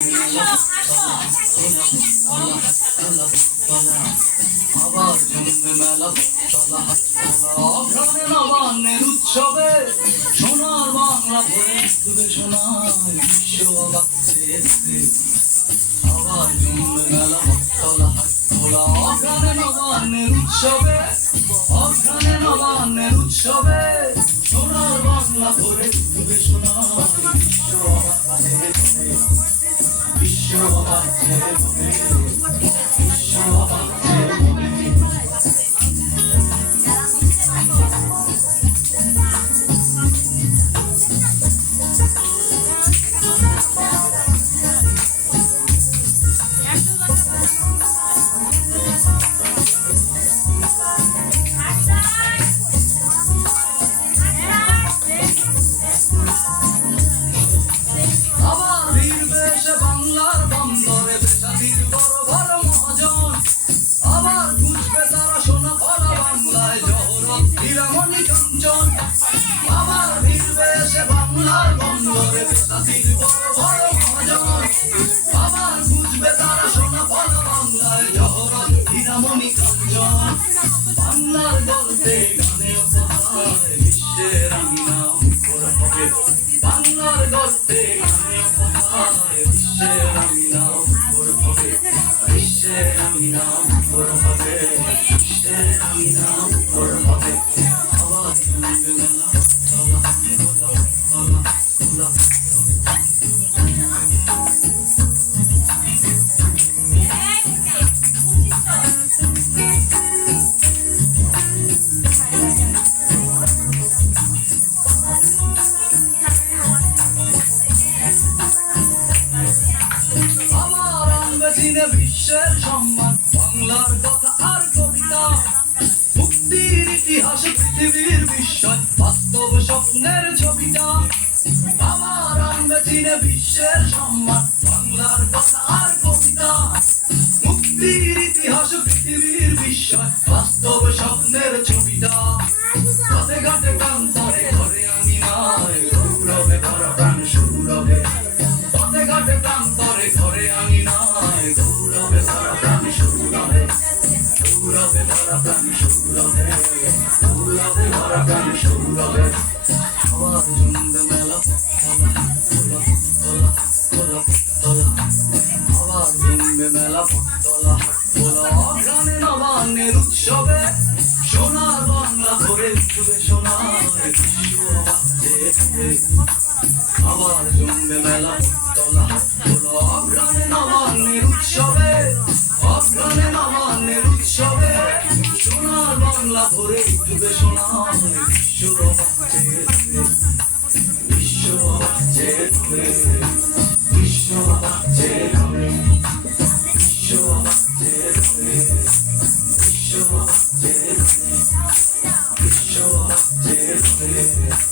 আবার জমবে মেলা অঘ্রাণে নবান্নের উৎসবে সোনার বাংলা ভরে তুলে শোনায় বিশ্ব অবাক চেয়েছে। আবার জমবে মেলা তলা তোলা অঘ্রাণে নবান্নের উৎসবে অঘ্রাণে নবান্নের উৎসবে সোনার বাংলা ভরে তুলে শোনায় বিশ্ব অবাক চেয়েছে। বিশ্ব অবাক চেয়েছে। বিশ্ব অবাক আবার ভিড়বে সে বাংলার বন্দরে বেসাতির বড় বড় মহাজন। আবার বুঝবে তারা সোনা ফলা বাংলায় জহরত হীরামণি কাঞ্চন। বাংলার গল্পে গানে উপহার বিশ্বের আঙিনা মুখর হবে। বাংলার গল্পে গানে উপহার বিশ্বের আঙিনা মুখর হবে। বিশ্বের আঙিনা মুখর হবে। বিশ্বের আঙিনা মুখর হবে। বিশ্বের সম্মান বাংলার কথা আর কবিতা মুক্তির ইতিহাস পৃথিবীর বিস্ময় বাস্তব স্বপ্নের ছবিটা। আমার আনবে চিনে বিশ্বের সম্মান বাংলার কথা আর কবিতা মুক্তির ইতিহাস পৃথিবীর বিস্ময় বাস্তব স্বপ্নের ছবিটা। পথে ঘাটে প্রান্তরে ঘরে আঙিনায় গৌরবে ভরা প্রাণ সৌরভে। পথে ঘাটে প্রান্তরে ঘরে আঙিনায় গৌরবে ভরা প্রাণ সৌরভে। গৌরবে ভরা প্রাণ সৌরভে। গৌরবে ভরা প্রাণ সৌরভে। আবার জমবে মেলা তোলা তোলা তোলা তোলা। আবার জমবে মেলা তোলা তোলা অঘ্রাণে নবান্নের উৎসবে সোনার বাংলা ভরে তুলে শোনায় বিশ্ব অবাক চেয়েছে। আবার জমবে মেলা তোলা তোলা অঘ্রাণে নবান্নের উৎসবে অঘ্রাণে নবান্নের উৎসবে সোনার বাংলা ভরে তুলে শোনায় বিশ্ব অবাক চেয়েছে। বিশ্ব অবাক চেয়েছে। বিশ্ব অবাক চেয়েছে। বিশ্ব অবাক চেয়েছে। বিশ্ব অবাক চেয়েছে। বিশ্ব অবাক চেয়েছে।